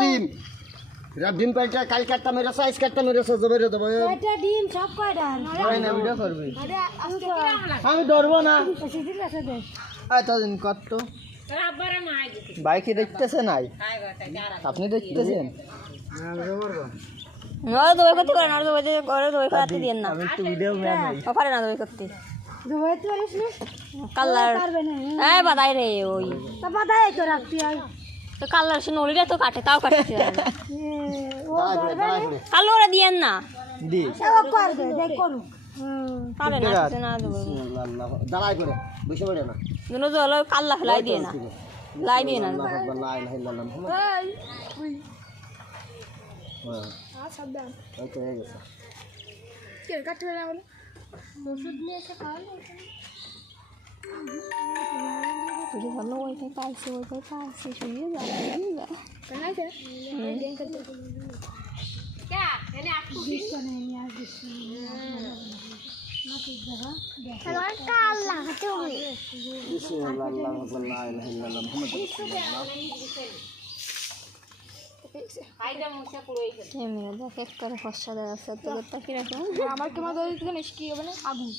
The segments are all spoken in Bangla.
ডিম ডিম পাইটা কাল কাটটা মেরেছে আইস কাটটা মেরেছে জবেরে দেবো ডিম সব কয়টা আমি ধরবো না দিন কত বাইকে দেখতেছে নাই আপনি দেখতেছেন কালার সে নলিটা তো কাটে তাও কাটছে কালো ওরা দিয়েন না পারে না দাঁড়াই করে বসে পড়ে না কাল্লা ফেলাই দিয়ে না লাই দিয়ে না ওষুধ নিয়ে এসে ওইটাই পাইছে শুয়ে আমার কেমন কি হবে না আগুন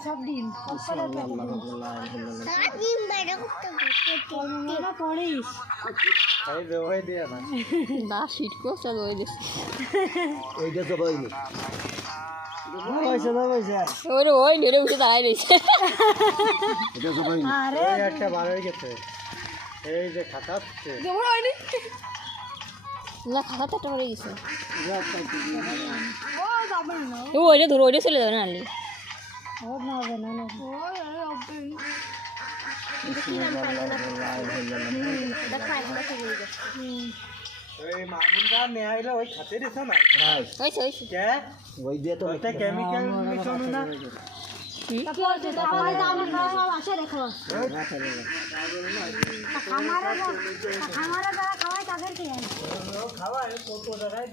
সব ডিম এই যে খাতাচ্ছে খাতাটা পড়ে গেছে ওইটা ধরো ওইটা চলে যাবে না আনলি মামুনটা নিয়ে আইলে ওই খাতে দিছ না ওই দিয়ে তো কেমিক্যাল মিশানো না খাওয়ায় কত জায়গায়